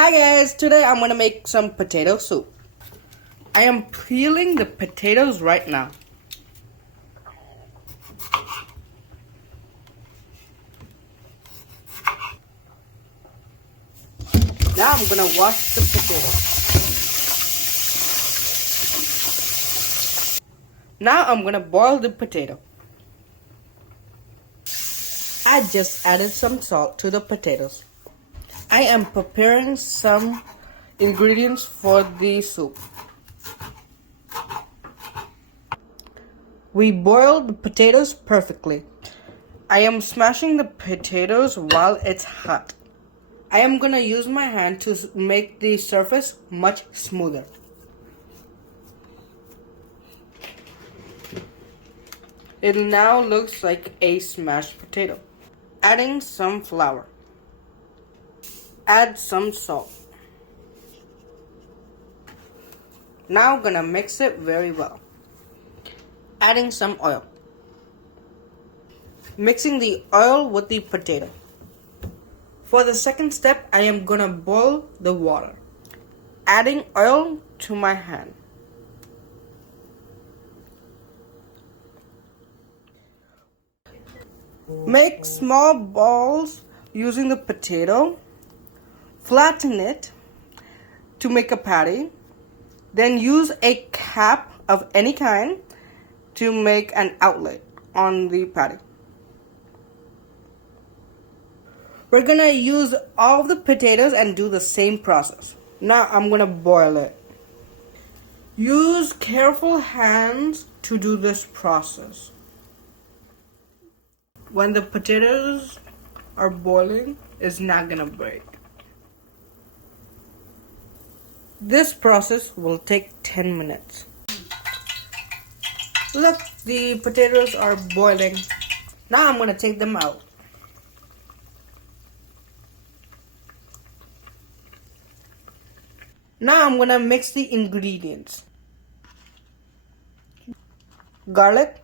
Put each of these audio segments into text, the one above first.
Hi guys, today I'm gonna make some potato soup. I am peeling the potatoes right now. Now I'm gonna wash the potatoes. Now I'm gonna boil the potato. I just added some salt to the potatoes. I am preparing some ingredients for the soup. We boiled the potatoes perfectly. I am smashing the potatoes while it's hot. I am gonna use my hand to make the surface much smoother. It now looks like a smashed potato. Adding some flour. Add some salt. Now gonna mix it very well. Adding some oil. Mixing the oil with the potato. For the second step, I am gonna boil the water. Adding oil to my hand. Make small balls using the potato. Flatten it to make a patty. Then use a cap of any kind to make an outlet on the patty. We're gonna use all of the potatoes and do the same process. Now I'm gonna boil it. Use careful hands to do this process. When the potatoes are boiling, it's not gonna break. This process will take 10 minutes. Look, the potatoes are boiling. Now I'm gonna take them out. Now I'm gonna mix the ingredients. Garlic,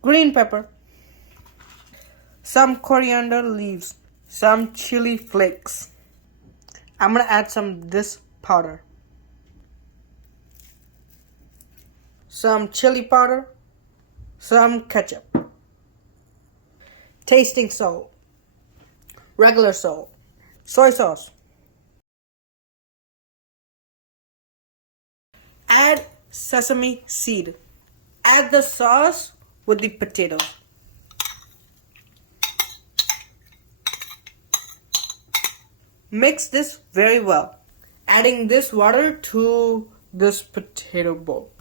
green pepper, some coriander leaves, some chili flakes. I'm gonna add some this powder, some chili powder, some ketchup, tasting salt, regular salt, soy sauce. Add sesame seed. Add the sauce with the potato. Mix this very well. Adding this water to this potato bowl.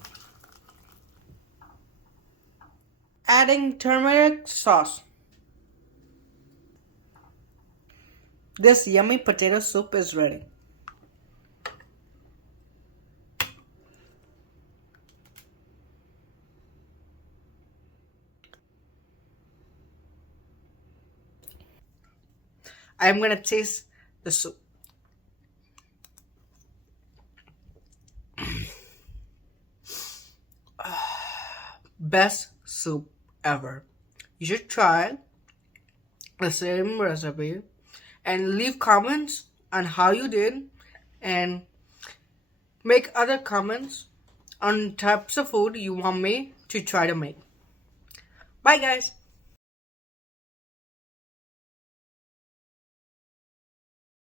Adding turmeric sauce. This yummy potato soup is ready. I'm gonna taste the soup. Best soup ever. You should try the same recipe and leave comments on how you did and make other comments on types of food you want me to try to make. Bye guys.